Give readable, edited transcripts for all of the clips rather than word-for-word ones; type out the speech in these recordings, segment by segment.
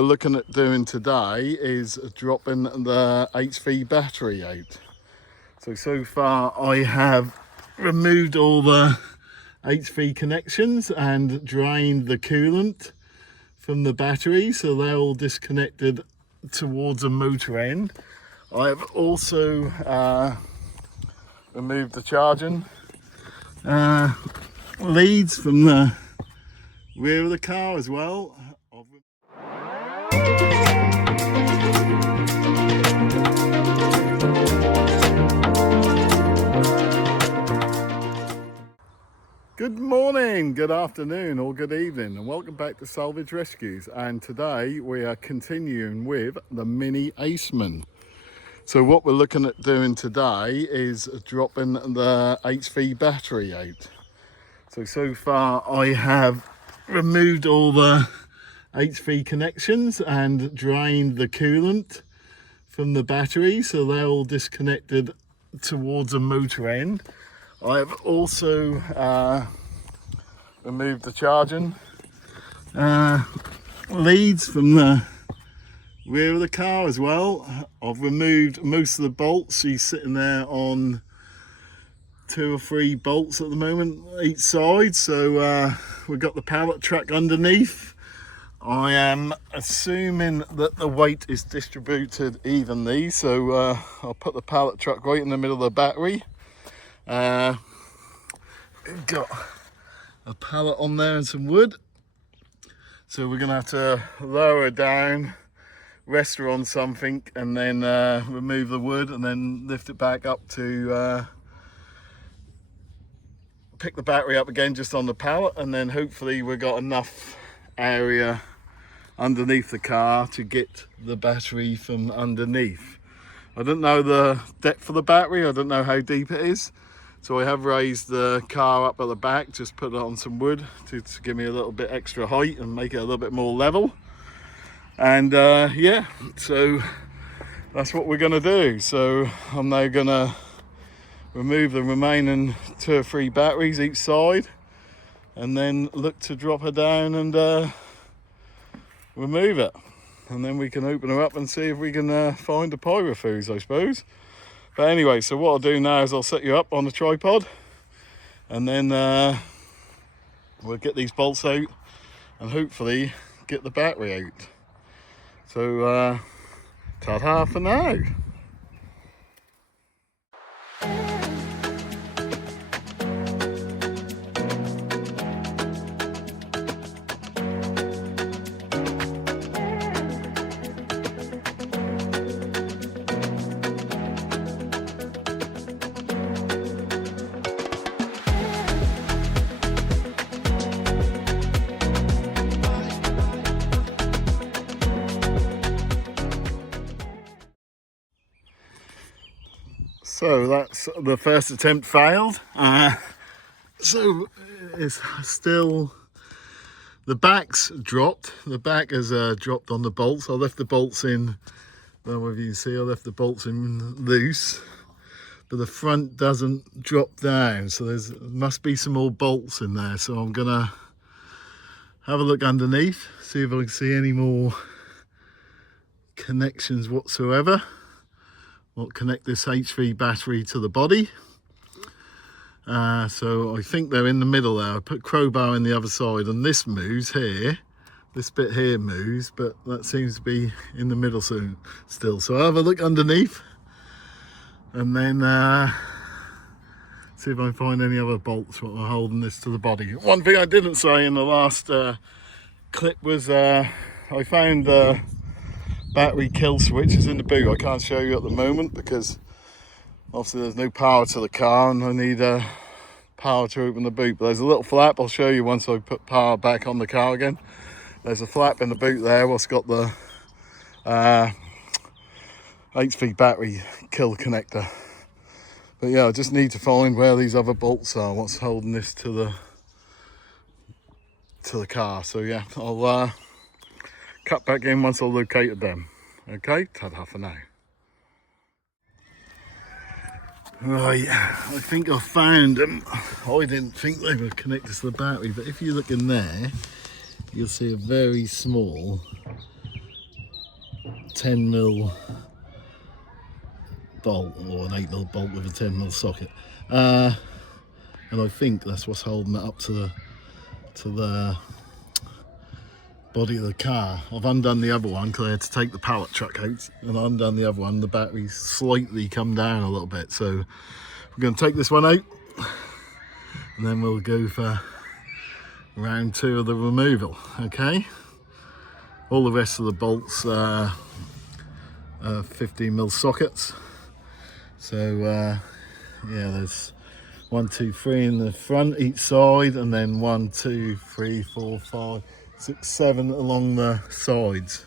We're looking at doing today is dropping the HV battery out. So far I have removed all the HV connections and drained the coolant from the battery, so they're all disconnected towards the motor end. I have also removed the charging leads from the rear of the car as well. Good morning, good afternoon or good evening, and welcome back to Salvage Rescues. And today we are continuing with the Mini Aceman. So what we're looking at doing today is dropping the HV battery out. So far I have removed all the HV connections and drained the coolant from the battery, so they're all disconnected towards the motor end. I have also removed the charging leads from the rear of the car as well. I've removed most of the bolts. He's sitting there on 2 or 3 bolts at the moment each side, so we've got the pallet truck underneath. I am assuming that the weight is distributed evenly, so I'll put the pallet truck right in the middle of the battery. Got a pallet on there and some wood, so we're gonna have to lower her down, rest her on something, and then remove the wood and then lift it back up to pick the battery up again just on the pallet, and then hopefully we've got enough area underneath the car to get the battery from underneath. I don't know the depth of the battery, I don't know how deep it is, so I have raised the car up at the back, just put it on some wood to give me a little bit extra height and make it a little bit more level. And yeah, so that's what we're gonna do. So I'm now gonna remove the remaining 2 or 3 batteries each side and then look to drop her down and remove it, and then we can open her up and see if we can find a Pyrofuse, I suppose. But anyway, so what I'll do now is I'll set you up on the tripod, and then we'll get these bolts out and hopefully get the battery out. So ta-ta for now. So that's the first attempt failed. So it's still, the back's dropped. The back has dropped on the bolts. I left the bolts in, I don't know if you can see, I left the bolts in loose, but the front doesn't drop down. So there must be some more bolts in there. So I'm gonna have a look underneath, see if I can see any more connections whatsoever. I'll connect this HV battery to the body. So I think they're in the middle there. I put crowbar in the other side, and this moves here. This bit here moves, but that seems to be in the middle soon still. So I'll have a look underneath and then see if I can find any other bolts that are holding this to the body. One thing I didn't say in the last clip was I found battery kill switch is in the boot. I can't show you at the moment because obviously there's no power to the car and I need power to open the boot, but there's a little flap. I'll show you once I put power back on the car again. There's a flap in the boot there what's got the HV battery kill connector. But yeah, I just need to find where these other bolts are, what's holding this to the car. So yeah, I'll cut back in once I've located them. Okay, ta-da for now. Right, I think I found them. I didn't think they were connected to the battery, but if you look in there, you'll see a very small 10mm bolt, or an 8mm bolt with a 10mm socket, and I think that's what's holding it up to the body of the car. I've undone the other one because I had to take the pallet truck out, and I undone the other one. The battery's slightly come down a little bit, so we're going to take this one out and then we'll go for round 2 of the removal. Okay, all the rest of the bolts are 15mm sockets, so yeah, there's 1, 2, 3 in the front each side, and then 1, 2, 3, 4, 5, 6, 7 along the sides.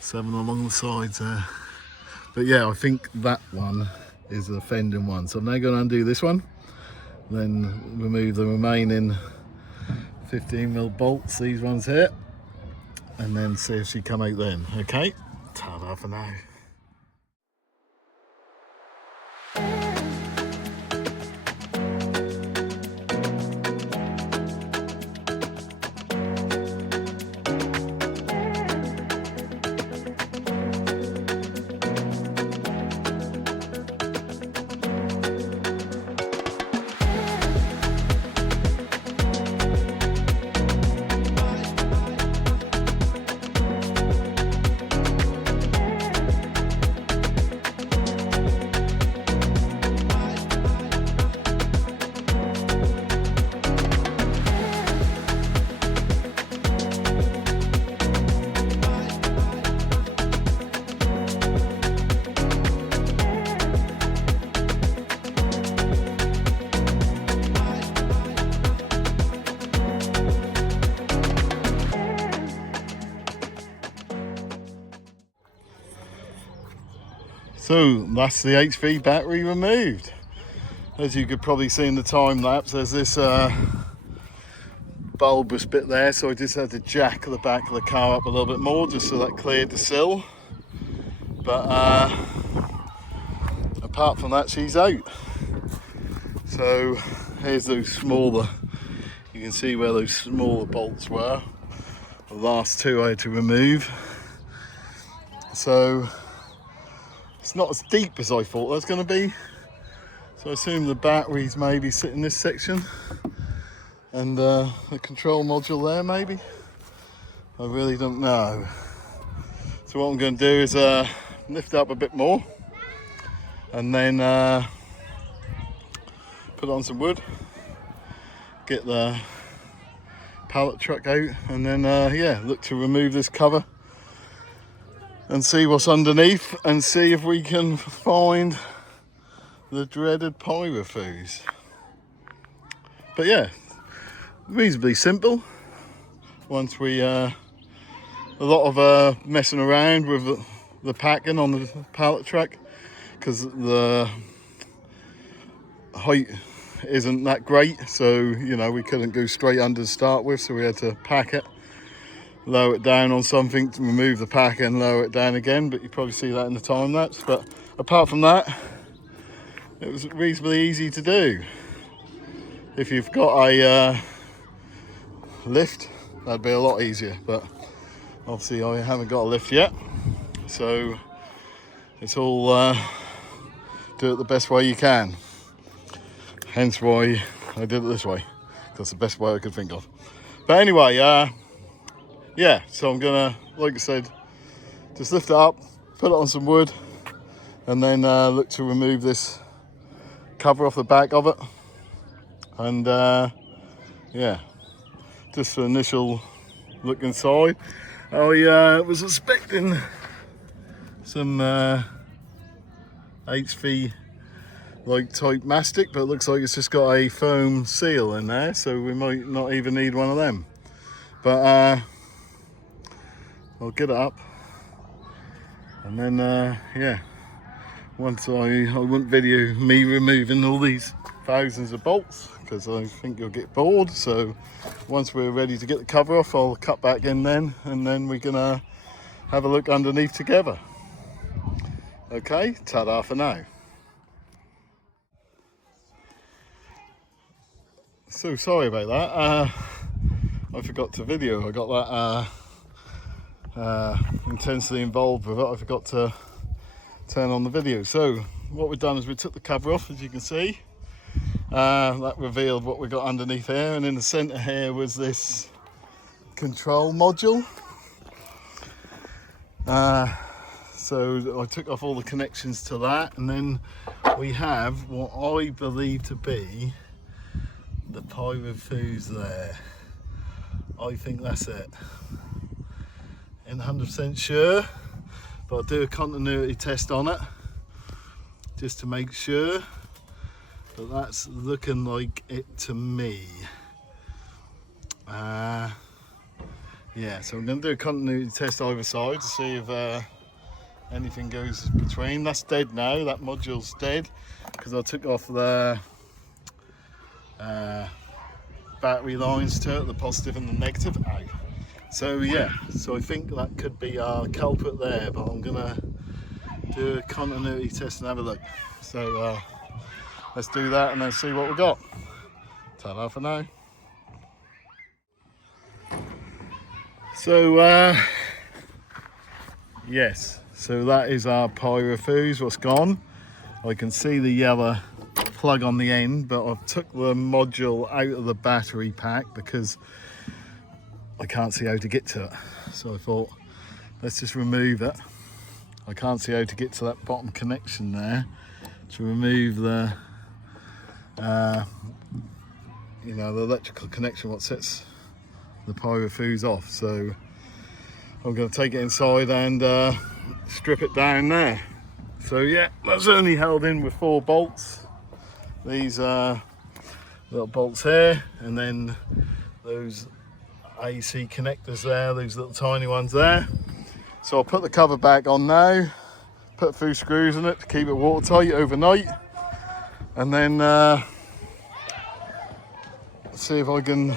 7 along the sides there. But yeah, I think that one is the fending one. So I'm now going to undo this one, then remove the remaining 15mm bolts, these ones here, and then see if she come out then. Okay, ta-da for now. So that's the HV battery removed. As you could probably see in the time lapse, there's this bulbous bit there, so I just had to jack the back of the car up a little bit more just so that cleared the sill. But apart from that, she's out. So here's those smaller, you can see where those smaller bolts were. The last 2 I had to remove. So it's not as deep as I thought it was going to be. So I assume the batteries maybe sit in this section, and the control module there maybe. I really don't know. So what I'm going to do is lift it up a bit more, and then put on some wood, get the pallet truck out, and then yeah, look to remove this cover and see what's underneath, and see if we can find the dreaded Pyrofuse. But yeah, reasonably simple. Once we a lot of messing around with the packing on the pallet truck, because the height isn't that great, so you know, we couldn't go straight under to start with, so we had to pack it, lower it down on something to remove the pack, and lower it down again. But you probably see that in the time lapse. But apart from that, it was reasonably easy to do. If you've got a lift, that'd be a lot easier, but obviously I haven't got a lift yet, so it's all do it the best way you can. Hence why I did it this way, because the best way I could think of. But anyway, yeah, so I'm gonna, like I said, just lift it up, put it on some wood, and then look to remove this cover off the back of it. And yeah, just the initial look inside. I was expecting some HV like type mastic, but it looks like it's just got a foam seal in there, so we might not even need one of them. But I'll get it up, and then yeah, once I won't video me removing all these thousands of bolts, because I think you'll get bored. So once we're ready to get the cover off, I'll cut back in then, and then we're gonna have a look underneath together. Okay, ta-da for now. So sorry about that, I forgot to video. I got that intensely involved with it, I forgot to turn on the video. So what we've done is we took the cover off, as you can see. That revealed what we got underneath here, and in the center here was this control module. So I took off all the connections to that, and then we have what I believe to be the Pyrofuse there. I think that's it. Ain't 100% sure, but I'll do a continuity test on it just to make sure, but that's looking like it to me. Yeah, so I'm going to do a continuity test either side to see if anything goes between. That's dead now, that module's dead, because I took off the battery lines to it, the positive and the negative. Ow. So yeah, so I think that could be our culprit there, but I'm going to do a continuity test and have a look. So let's do that and then see what we got. Ta-da for now. So yes, so that is our Pyrofuse, what's gone. I can see the yellow plug on the end, but I've took the module out of the battery pack because I can't see how to get to it. So I thought, let's just remove it. I can't see how to get to that bottom connection there to remove the you know, the electrical connection what sets the Pyrofuse off. So I'm going to take it inside and strip it down there. So yeah, that's only held in with 4 bolts. These little bolts here, and then those AC connectors there, those little tiny ones there. So I'll put the cover back on now, put a few screws in it to keep it watertight overnight, and then see if I can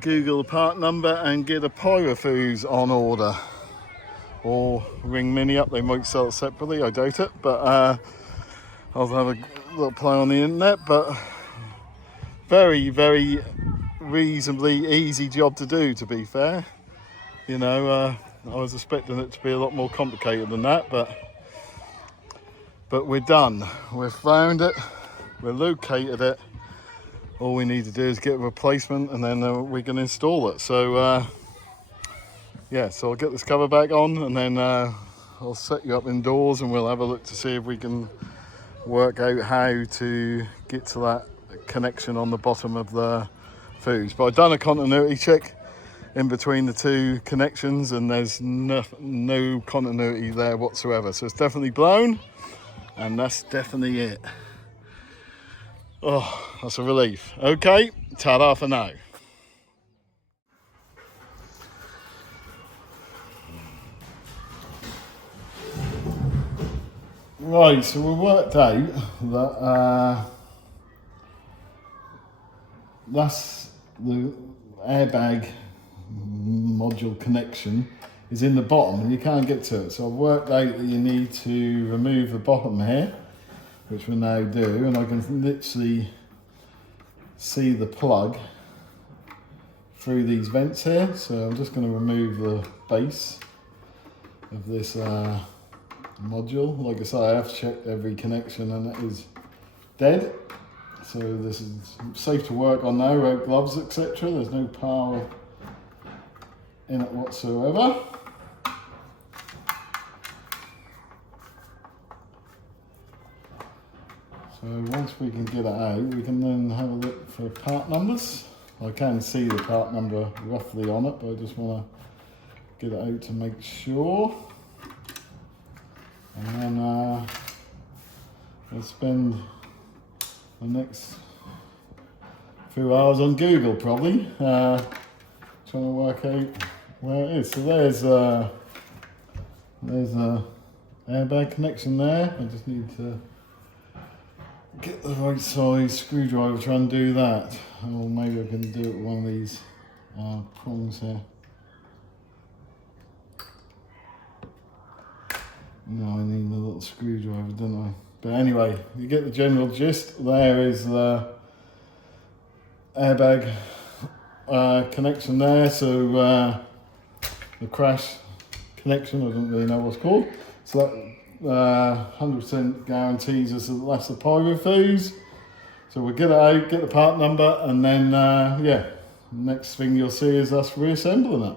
Google the part number and get a Pyrofuse on order, or ring Mini up. They might sell it separately, I doubt it, but I'll have a little play on the internet. But very, very reasonably easy job to do, to be fair. You know, I was expecting it to be a lot more complicated than that, but we're done. We've found it, we've located it. All we need to do is get a replacement, and then we can install it. So yeah, so I'll get this cover back on, and then I'll set you up indoors and we'll have a look to see if we can work out how to get to that connection on the bottom of the fuse. But I've done a continuity check in between the 2 connections, and there's no continuity there whatsoever. So it's definitely blown, and that's definitely it. Oh, that's a relief. Okay, ta-da for now. Right, so we worked out that that's the airbag module connection is in the bottom and you can't get to it. So I've worked out that you need to remove the bottom here, which we'll now do, and I can literally see the plug through these vents here. So I'm just going to remove the base of this module. Like I say, I have checked every connection and it is dead. So this is safe to work on now, without gloves, etc. There's no power in it whatsoever. So once we can get it out, we can then have a look for part numbers. I can see the part number roughly on it, but I just want to get it out to make sure. And then I'll spend the next few hours on Google probably, trying to work out where it is. So there's a airbag connection there. I just need to get the right size screwdriver to undo that, or maybe I can do it with one of these prongs here. No, I need a little screwdriver, don't I? But anyway, you get the general gist. There is the airbag connection there. So the crash connection, I don't really know what's called. So that 100% guarantees us that that's the Pyrofuse. So we'll get it out, get the part number, and then yeah, next thing you'll see is us reassembling it.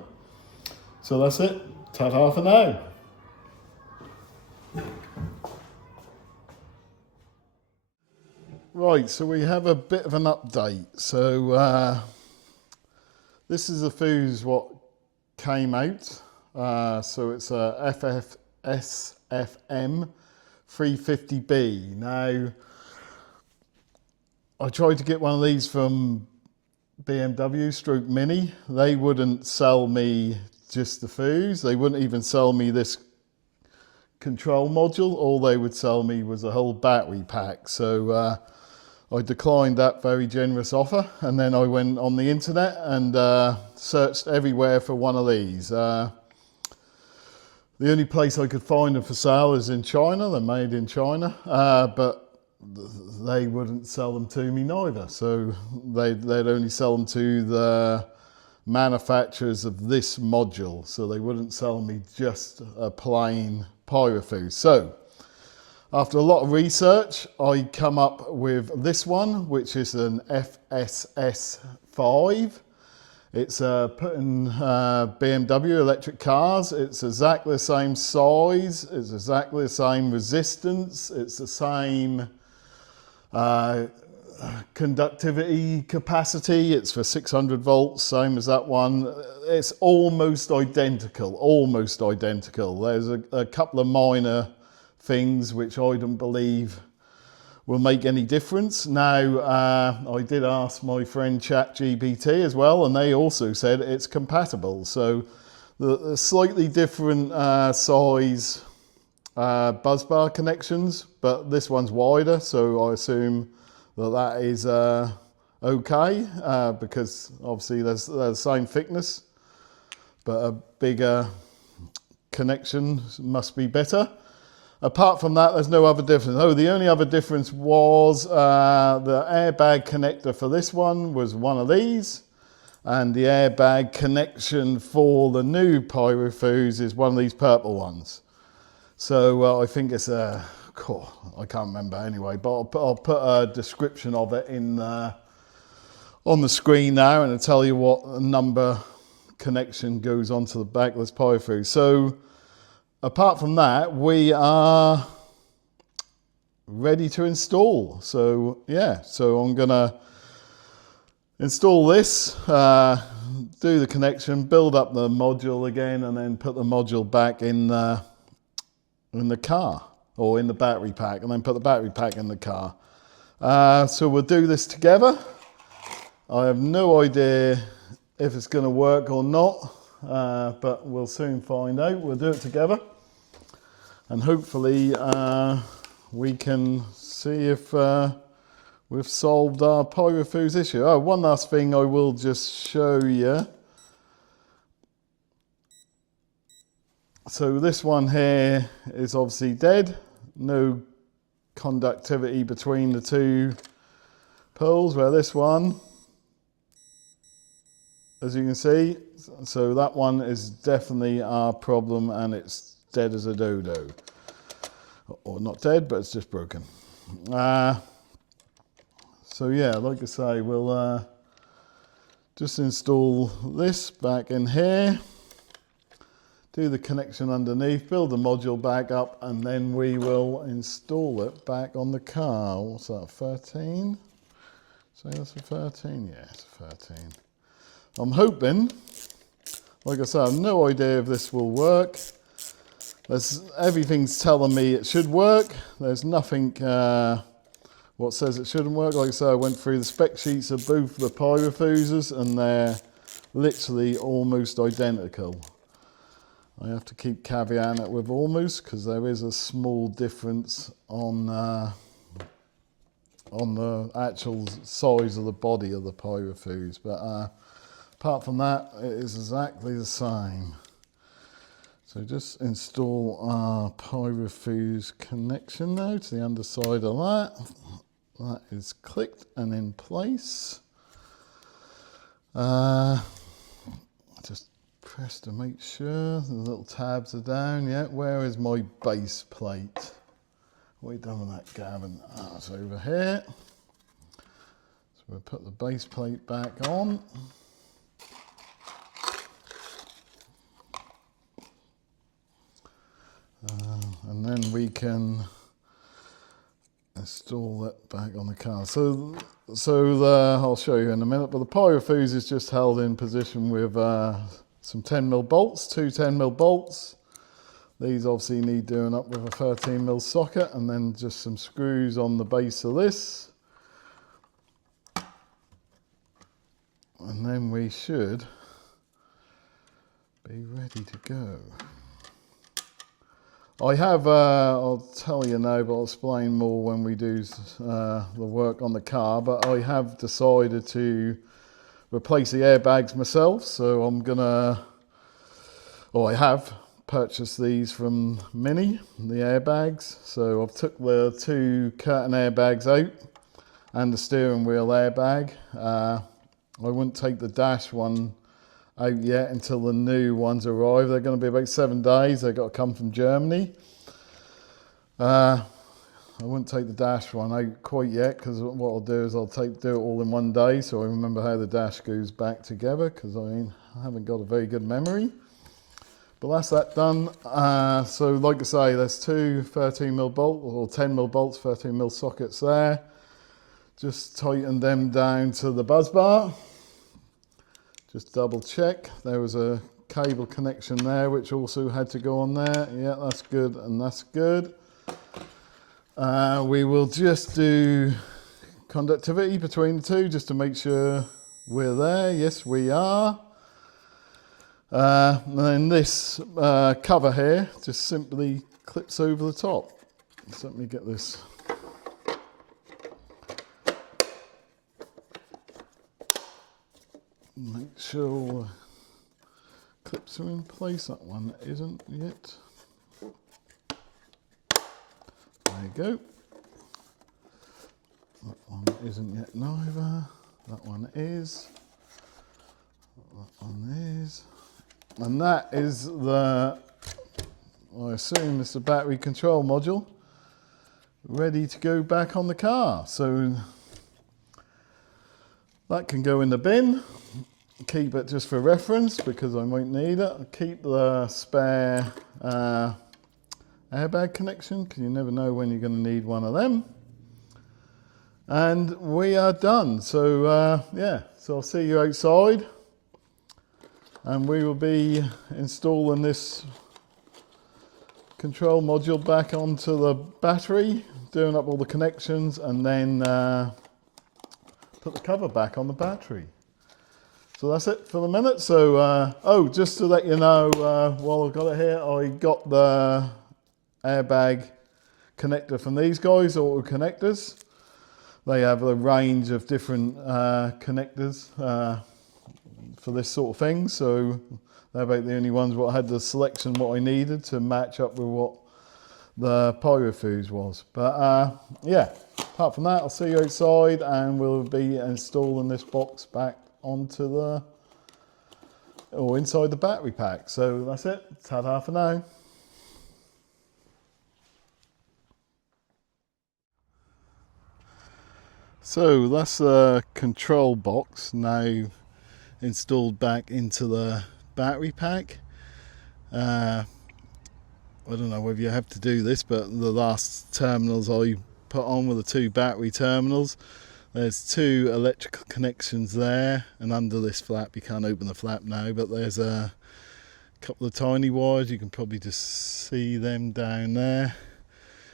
So that's it. Ta-ta for now. Right, so we have a bit of an update. So this is the fuse what came out. So it's a SFM 350B. Now, I tried to get one of these from BMW stroke Mini. They wouldn't sell me just the fuse. They wouldn't even sell me this control module. All they would sell me was a whole battery pack. So I declined that very generous offer, and then I went on the internet and searched everywhere for one of these. The only place I could find them for sale is in China. They're made in China, but they wouldn't sell them to me neither. So they'd only sell them to the manufacturers of this module. So they wouldn't sell me just a plain Pyrofuse. So after a lot of research, I come up with this one, which is an FSS5. It's put in BMW electric cars. It's exactly the same size. It's exactly the same resistance. It's the same conductivity capacity. It's for 600 volts, same as that one. It's almost identical, almost identical. There's a couple of minor things which I don't believe will make any difference. Now, I did ask my friend ChatGPT as well, and they also said it's compatible. So the slightly different size busbar connections, but this one's wider, so I assume that is okay, because obviously they're the same thickness, but a bigger connection must be better. Apart from that, there's no other difference. Oh, the only other difference was the airbag connector for this one was one of these, and the airbag connection for the new Pyrofuse is one of these purple ones. So I think it's a, I can't remember anyway, but I'll put a description of it in on the screen now, and I'll tell you what number connection goes onto the back of this Pyrofuse. So apart from that, we are ready to install. So yeah, so I'm gonna install this, do the connection, build up the module again, and then put the module back in the car, or in the battery pack, and then put the battery pack in the car. So we'll do this together. I have no idea if it's going to work or not, but we'll soon find out. We'll do it together, and hopefully we can see if we've solved our Pyrofuse issue. Oh, one last thing I will just show you. So this one here is obviously dead. No conductivity between the two poles, where this one, as you can see, so that one is definitely our problem, and it's dead as a dodo. Or not dead, but it's just broken. So yeah, like I say, we'll just install this back in here, do the connection underneath, build the module back up, and then we will install it back on the car. What's that, 13? So that's a 13? Yeah, it's a 13. I'm hoping, like I said, I have no idea if this will work. Everything's telling me it should work. There's nothing what says it shouldn't work. Like I said, I went through the spec sheets of both the Pyrofuses, and they're literally almost identical. I have to keep caveating it with almost, because there is a small difference on the actual size of the body of the Pyrofuse. But apart from that, it is exactly the same. So just install our Pyrofuse connection now to the underside of that. That is clicked and in place. Just press to make sure the little tabs are down. Yeah, where is my base plate? What have you done with that, Gavin? Ah, it's over here. So we'll put the base plate back on. And then we can install that back on the car. So I'll show you in a minute, but the Pyrofuse is just held in position with some 10mm bolts, two 10mm bolts. These obviously need doing up with a 13mm socket, and then just some screws on the base of this. And then we should be ready to go. I have, I'll tell you now, but I'll explain more when we do the work on the car, but I have decided to replace the airbags myself, so I'm gonna, or I have purchased these from Mini, the airbags. So I've took the two curtain airbags out and the steering wheel airbag. I wouldn't take the dash one out yet until the new ones arrive. They're going to be about 7 days. They've got to come from Germany. I wouldn't take the dash one out quite yet, because what I'll do is I'll do it all in one day, so I remember how the dash goes back together, because I haven't got a very good memory. But that's that done. So like I say, there's two 13mm bolts, or 10mm bolts, 13mm sockets there. Just tighten them down to the buzz bar. Just double check. There was a cable connection there which also had to go on there. Yeah, that's good, and that's good. We will just do conductivity between the two just to make sure we're there. Yes, we are. And then this cover here just simply clips over the top. So let me get this. Make sure clips are in place. That one isn't yet. There you go. That one isn't yet neither. That one is. That one is. And that is the, I assume it's the battery control module, ready to go back on the car. So that can go in the bin. Keep it just for reference because I might need it. Keep the spare airbag connection because you never know when you're going to need one of them. And we are done. So yeah, so I'll see you outside. And we will be installing this control module back onto the battery, doing up all the connections, and then put the cover back on the battery. So that's it for the minute. So, oh, just to let you know, while I've got it here, I got the airbag connector from these guys, auto connectors. They have a range of different connectors for this sort of thing. So they're about the only ones what had the selection what I needed to match up with what the Pyrofuse was. But yeah, apart from that, I'll see you outside and we'll be installing this box back onto the, or inside the battery pack. So that's it. Ta-da for now. So that's the control box now installed back into the battery pack. I don't know whether you have to do this, but the last terminals I put on were the two battery terminals. There's two electrical connections there, and under this flap, you can't open the flap now, but there's a couple of tiny wires. You can probably just see them down there.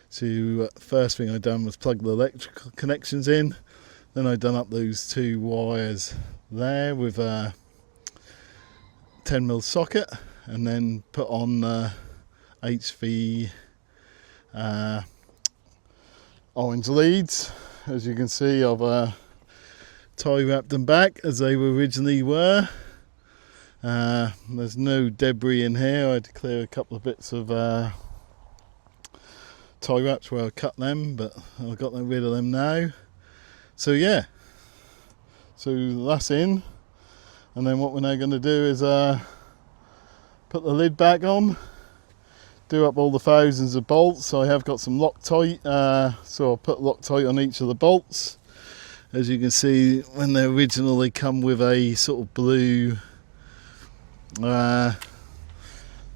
So first thing I done was plug the electrical connections in. Then I done up those two wires there with a 10mm socket, and then put on the HV orange leads. As you can see, I've tie wrapped them back as they originally were. There's no debris in here. I had to clear a couple of bits of tie wraps where I cut them, but I've got rid of them now. So yeah, so that's in, and then what we're now going to do is put the lid back on, do up all the thousands of bolts. So I have got some Loctite, so I'll put Loctite on each of the bolts. As you can see, when they originally come with a sort of blue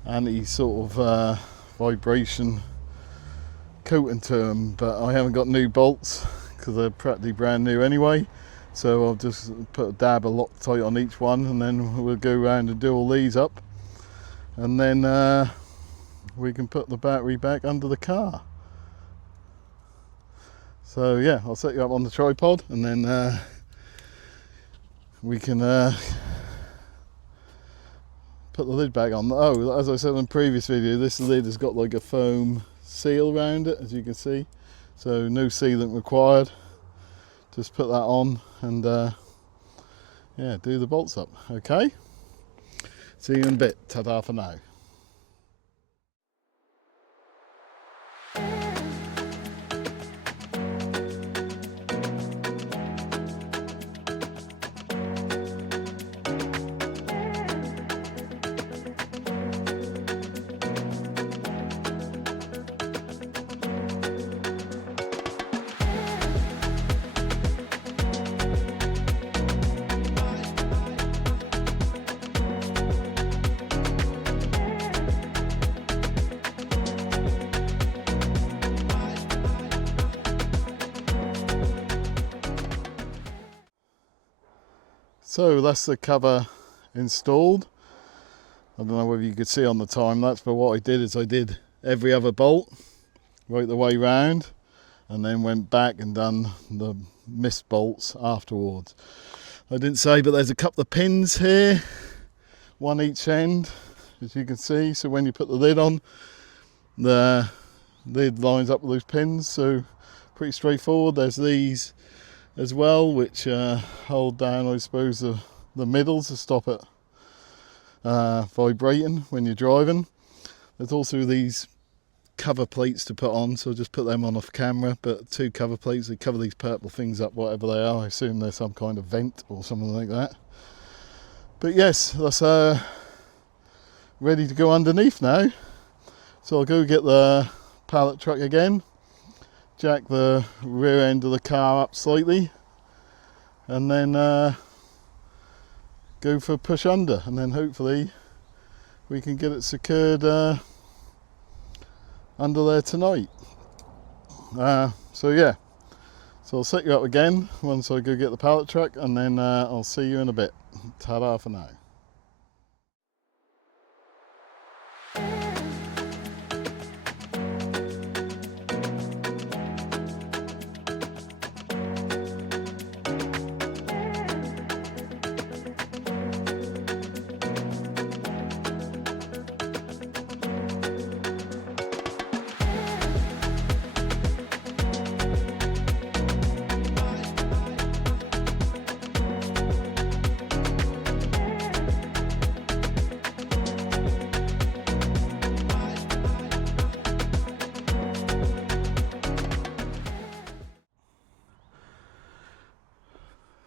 anti sort of vibration coating to them, but I haven't got new bolts because they're practically brand new anyway. So I'll just put a dab of Loctite on each one, and then we'll go around and do all these up, and then we can put the battery back under the car. So yeah, I'll set you up on the tripod, and then we can put the lid back on. Oh, as I said in the previous video, this lid has got like a foam seal around it, as you can see. So no sealant required. Just put that on and yeah, do the bolts up. Okay, see you in a bit. Ta-da for now. So that's the cover installed. I don't know whether you could see on the time lapse, but what I did is I did every other bolt right the way round, and then went back and done the missed bolts afterwards. I didn't say, but there's a couple of pins here, one each end, as you can see. So when you put the lid on, the lid lines up with those pins, so pretty straightforward. There's these as well, which hold down, I suppose, the middles to stop it vibrating when you're driving. There's also these cover plates to put on, so I'll just put them on off camera, but 2 cover plates, they cover these purple things up, whatever they are. I assume they're some kind of vent or something like that. But yes, that's ready to go underneath now. So I'll go get the pallet truck again, jack the rear end of the car up slightly, and then go for a push under, and then hopefully we can get it secured under there tonight. So yeah, so I'll set you up again once I go get the pallet truck, and then I'll see you in a bit. Ta-da for now.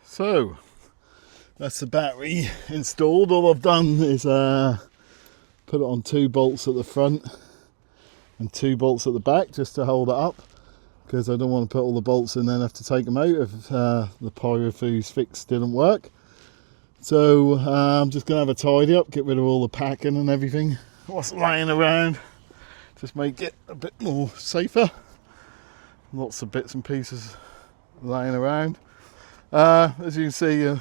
So that's the battery installed. All I've done is put it on 2 bolts at the front and 2 bolts at the back, just to hold it up, because I don't want to put all the bolts in and then have to take them out if the Pyrofuse fix didn't work. So I'm just going to have a tidy up, get rid of all the packing and everything what's lying around, just make it a bit more safer. Lots of bits and pieces lying around. As you can see, I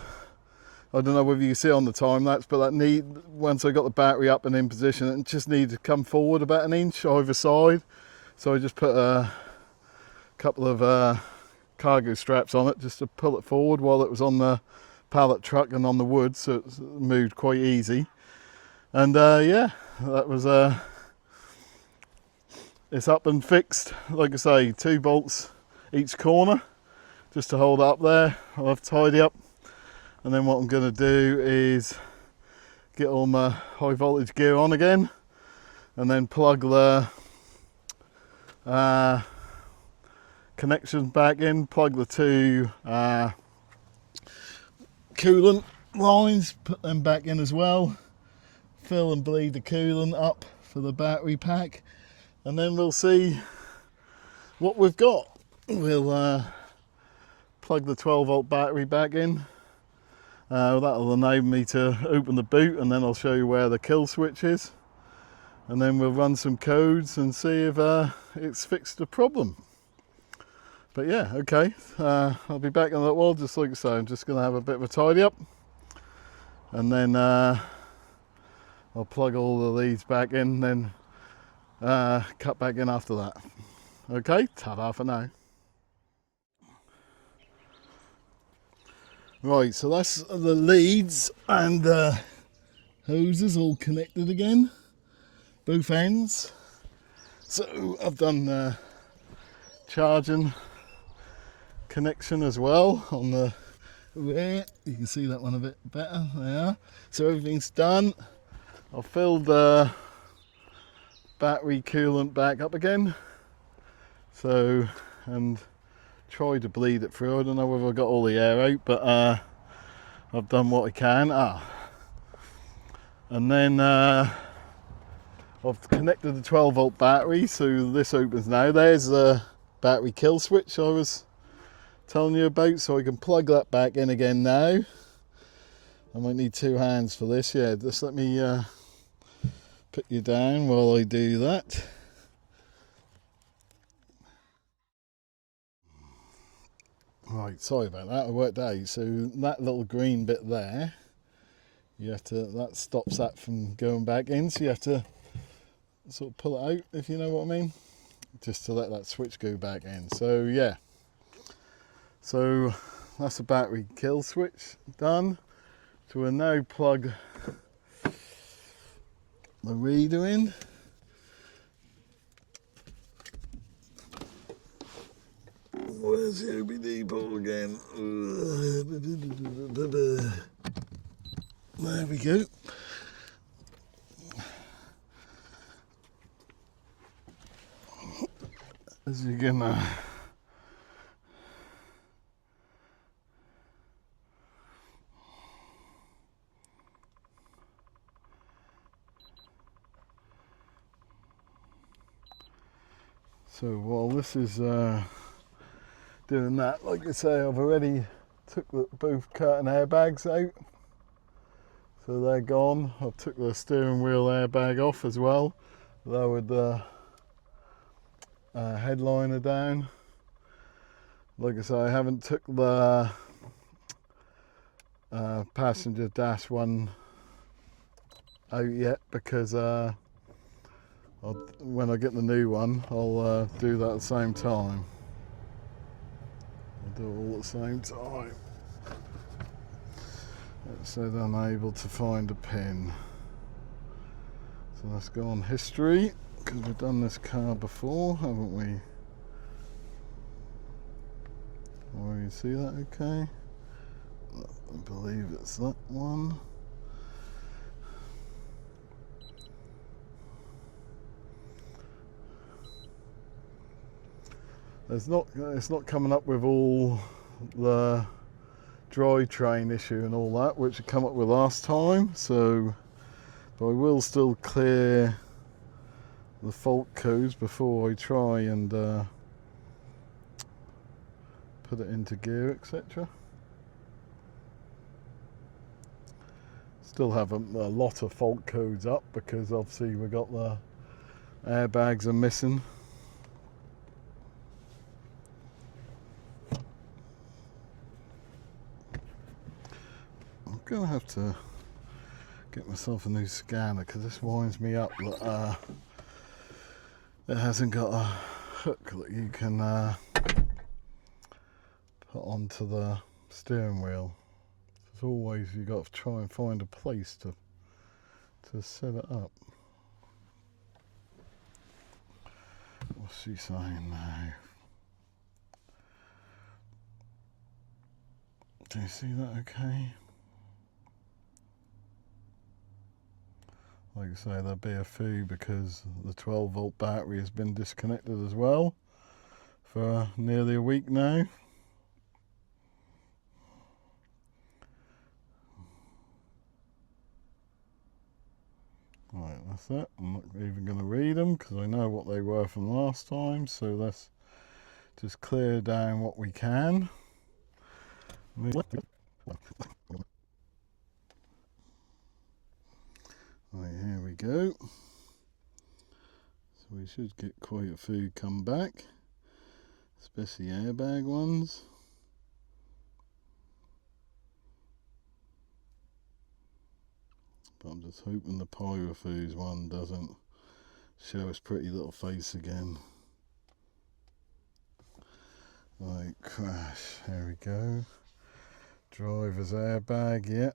don't know whether you can see on the time lapse, but that once I got the battery up and in position, it just needed to come forward about 1 inch either side. So I just put a couple of cargo straps on it just to pull it forward while it was on the pallet truck and on the wood, so it moved quite easy. And yeah, that was it's up and fixed. Like I say, 2 bolts each corner just to hold it up there. I'll have to tidy up, and then what I'm going to do is get all my high voltage gear on again, and then plug the connections back in, plug the 2 coolant lines, put them back in as well, fill and bleed the coolant up for the battery pack, and then we'll see what we've got. We'll plug the 12 volt battery back in. That'll enable me to open the boot, and then I'll show you where the kill switch is, and then we'll run some codes and see if it's fixed the problem. But yeah, okay, I'll be back in a little while. Just like I say, I'm just going to have a bit of a tidy up, and then I'll plug all the leads back in, then cut back in after that. Okay, ta-da for now. Right, so that's the leads and hoses all connected again, both ends. So I've done charging connection as well on the rear. You can see that one a bit better there. So everything's done. I've filled the battery coolant back up again. So, and tried to bleed it through. I don't know whether I got all the air out, but I've done what I can. And then I've connected the 12 volt battery, so this opens now. There's the battery kill switch I was telling you about, so I can plug that back in again now. I might need two hands for this. Yeah, just let me put you down while I do that. Right, sorry about that, I worked out. So that little green bit there, you have to, that stops that from going back in, so you have to sort of pull it out, if you know what I mean, just to let that switch go back in. So yeah, so that's the battery kill switch done. So we'll now plug the reader in. Where's the OBD pole again? There we go. As you can so while this is doing that, like I say, I've already took both curtain airbags out, so they're gone. I've took the steering wheel airbag off as well, lowered the headliner down. Like I say, I haven't took the passenger dash one out yet, because when I get the new one, I'll do that at the same time. I'll do it all at the same time. It said unable to find a pin. So let's go on history, because we've done this car before, haven't we? Oh, you see that okay? I believe it's that one. It's not coming up with all the drivetrain issue and all that, which it come up with last time. So, but I will still clear the fault codes before I try and put it into gear, etc. Still have a lot of fault codes up, because obviously we got the airbags are missing. I'm gonna have to get myself a new scanner, because this winds me up that it hasn't got a hook that you can put onto the steering wheel. As always, you've got to try and find a place to set it up. What's she saying now? Do you see that okay? Like I say, there'll be a few, because the 12 volt battery has been disconnected as well for nearly a week now. That's it. I'm not even going to read them because I know what they were from last time. So let's just clear down what we can. Right, here we go. So we should get quite a few come back, especially airbag ones. But I'm just hoping the Pyrofuse one doesn't show its pretty little face again. Right, crash, here we go. Driver's airbag, yeah.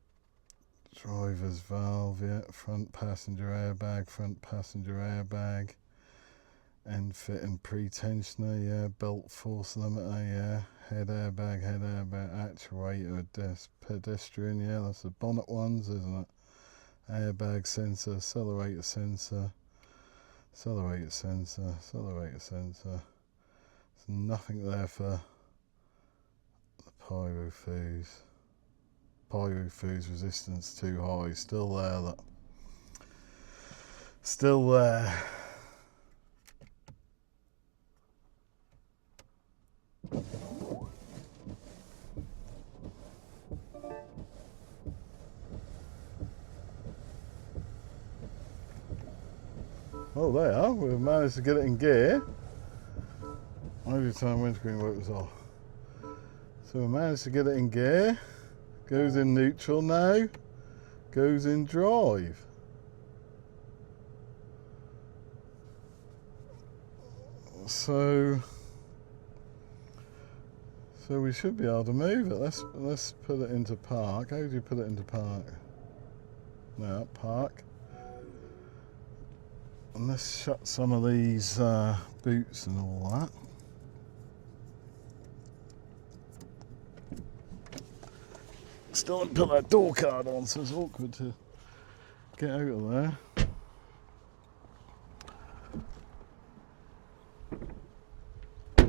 Driver's valve, yeah. Front passenger airbag. End fitting pre-tensioner, yeah. Belt force limiter, yeah. Head airbag, actuator, pedestrian, yeah. That's the bonnet ones, isn't it? Airbag sensor, accelerator sensor. There's nothing there for the Pyrofuse. Pyrofuse resistance too high. Still there, look. Still there. Oh, they are. We've managed to get it in gear. Every time windscreen wipers off. So we managed to get it in gear. Goes in neutral now. Goes in drive. So we should be able to move it. Let's put it into park. How do you put it into park? No, park. And let's shut some of these boots and all that. Still haven't put that door card on, so it's awkward to get out of there. I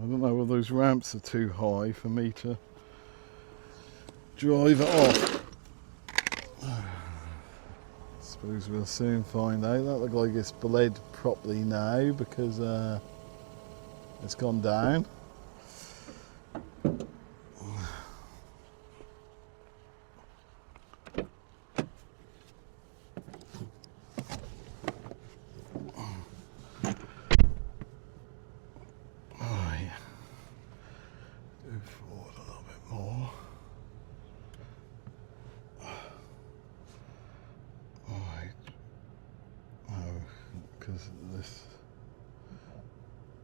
don't know whether those ramps are too high for me to drive it off. Suppose we'll soon find out. That looks like it's bled properly now because it's gone down. Because this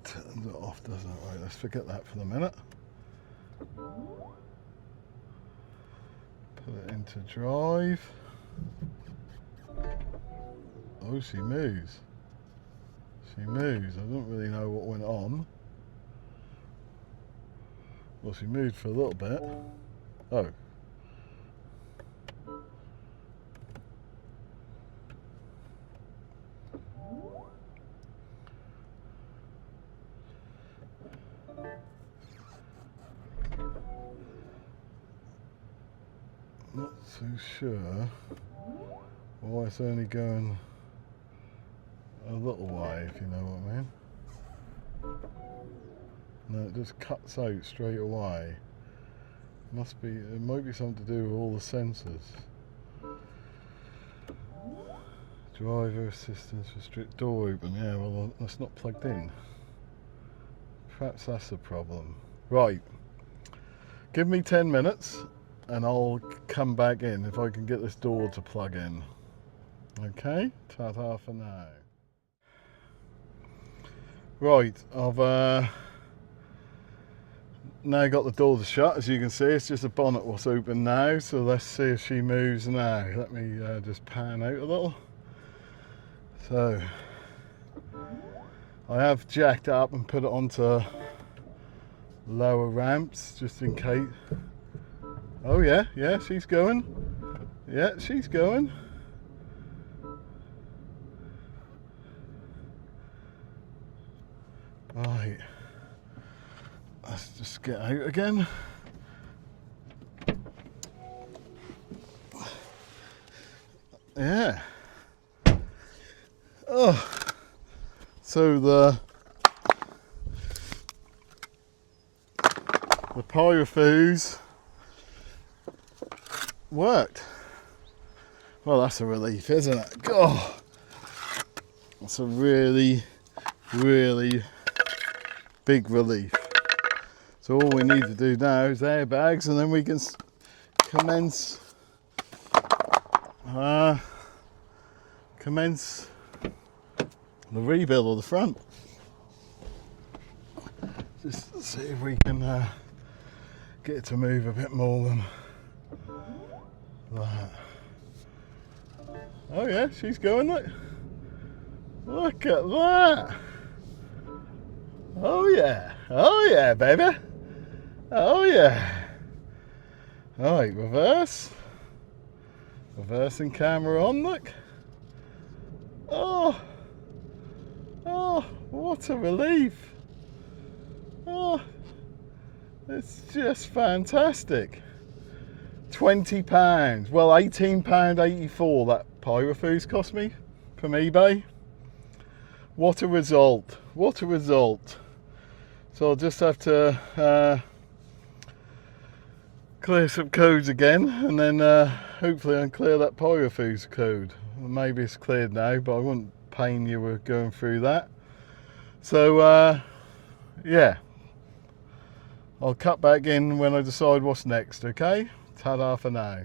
turns it off, doesn't it? Right, let's forget that for the minute. Put it into drive. Oh, she moves. She moves. I don't really know what went on. Well, she moved for a little bit. Oh. Not too sure why it's only going a little way, if you know what I mean. No, it just cuts out straight away. It might be something to do with all the sensors. Driver assistance, restrict door open. Yeah, well, that's not plugged in. Perhaps that's the problem. Right. Give me 10 minutes and I'll come back in if I can get this door to plug in. Okay, ta-ta for now. Right, I've now got the doors shut. As you can see, it's just a bonnet what's open now, so let's see if she moves now. Let me just pan out a little. So I have jacked up and put it onto lower ramps just in case. Oh yeah, she's going. Yeah, she's going. Right, let's just get out again. Yeah, Oh, so the Pyrofuse worked. Well, that's a relief, isn't it? Oh, that's a really, really big relief. So all we need to do now is airbags, and then we can commence the rebuild of the front. Just see if we can get it to move a bit more than that. Oh yeah, she's going. Look at that. Oh yeah, baby. Oh yeah. All right, reversing camera on. Look. Oh, what a relief. Oh, it's just fantastic. £20, well, £18.84 that Pyrofuse cost me from eBay. What a result, what a result. So I'll just have to clear some codes again, and then hopefully I can clear that Pyrofuse code. Well, maybe it's cleared now, but I wouldn't pain you with going through that. So yeah, I'll cut back in when I decide what's next, okay? Ta-da for now.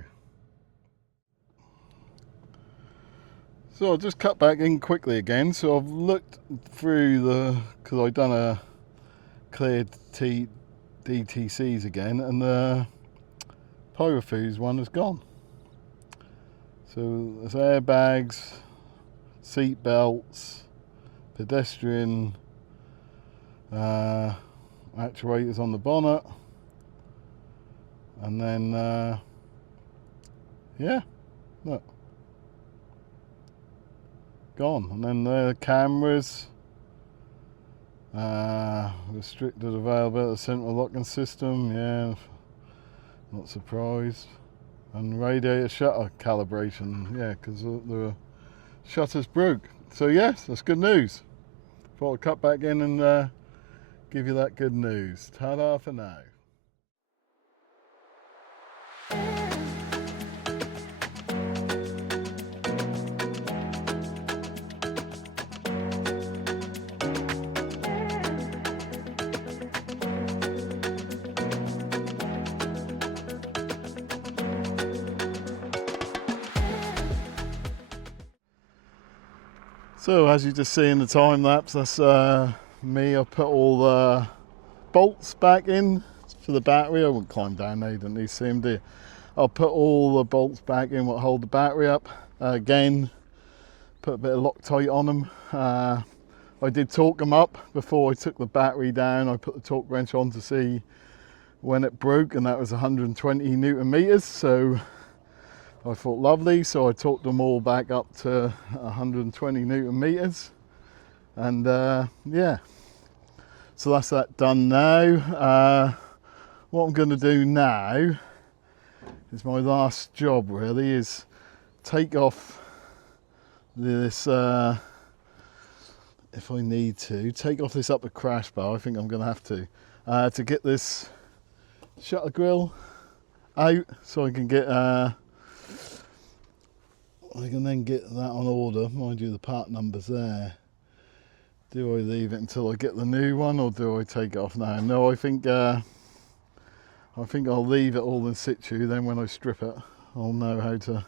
So I'll just cut back in quickly again. So I've looked through because I've done a cleared DTCs again, and the Pyrofuse one is gone. So there's airbags, seat belts, pedestrian actuators on the bonnet, and then yeah, look, gone. And then the cameras, restricted availability, central locking system, yeah, not surprised. And radiator shutter calibration, yeah, because the shutters broke. So yes, that's good news. Thought I'd cut back in and give you that good news. Ta-da for now. So as you just see in the time lapse, that's me. I put all the bolts back in for the battery. I wouldn't climb down there, you don't need to see them, do you? I'll put all the bolts back in what hold the battery up. Again, put a bit of Loctite on them. I did torque them up before I took the battery down. I put the torque wrench on to see when it broke, and that was 120 Newton meters. So I thought lovely, so I torqued them all back up to 120 Newton meters, and yeah, so that's that done now. What I'm going to do now is my last job really, is take off this, if I need to, take off this upper crash bar. I think I'm going to have to get this shutter grille out so I can get I can then get that on order. Mind you, the part number's there. Do I leave it until I get the new one, or do I take it off now? No, I think I'll leave it all in situ. Then when I strip it, I'll know how to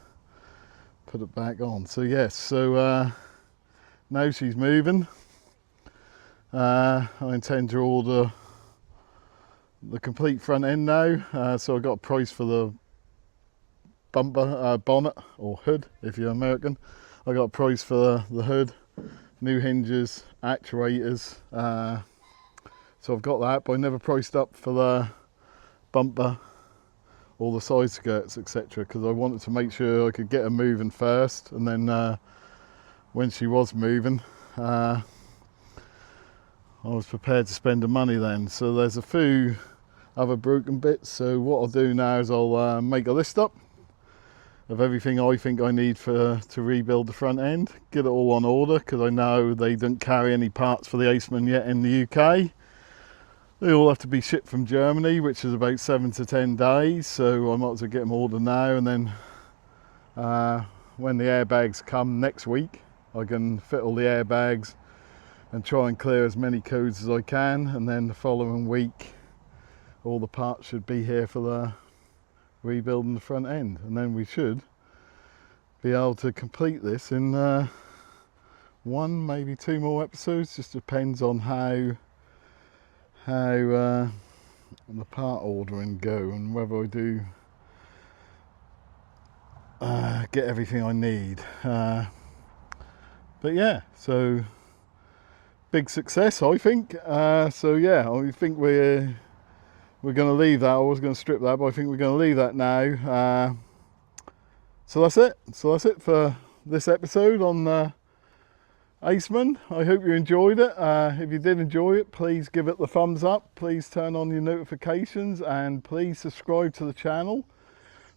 put it back on. So yes, so now she's moving. I intend to order the complete front end now. So I got a price for the bumper, bonnet, or hood if you're American. I got a price for the hood, new hinges, actuators, so I've got that, but I never priced up for the bumper or the side skirts, etc., because I wanted to make sure I could get her moving first, and then when she was moving, I was prepared to spend the money then. So there's a few other broken bits, so what I'll do now is I'll make a list up, of everything I think I need to rebuild the front end, get it all on order, because I know they don't carry any parts for the Aceman yet in the UK. They all have to be shipped from Germany, which is about 7 to 10 days, so I might as well get them ordered now, and then when the airbags come next week, I can fit all the airbags and try and clear as many codes as I can, and then the following week all the parts should be here for the rebuilding the front end, and then we should be able to complete this in 1, maybe 2 more episodes. Just depends on how the part ordering go, and whether I do get everything I need. But yeah, so big success, I think. So yeah, I think we're going to leave that. I was going to strip that, but I think we're going to leave that now. So that's it. So that's it for this episode on Aceman. I hope you enjoyed it. If you did enjoy it, please give it the thumbs up. Please turn on your notifications, and please subscribe to the channel.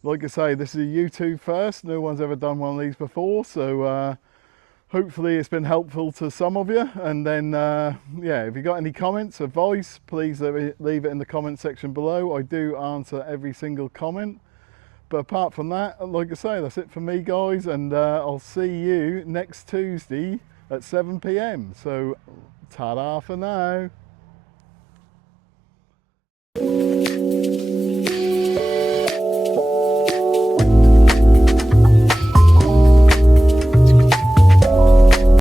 Like I say, this is a YouTube first. No one's ever done one of these before, so hopefully it's been helpful to some of you. And then yeah, if you got any comments, advice, please leave it in the comment section below. I do answer every single comment. But apart from that, like I say, that's it for me, guys, and I'll see you next Tuesday at 7 PM. So ta-da for now.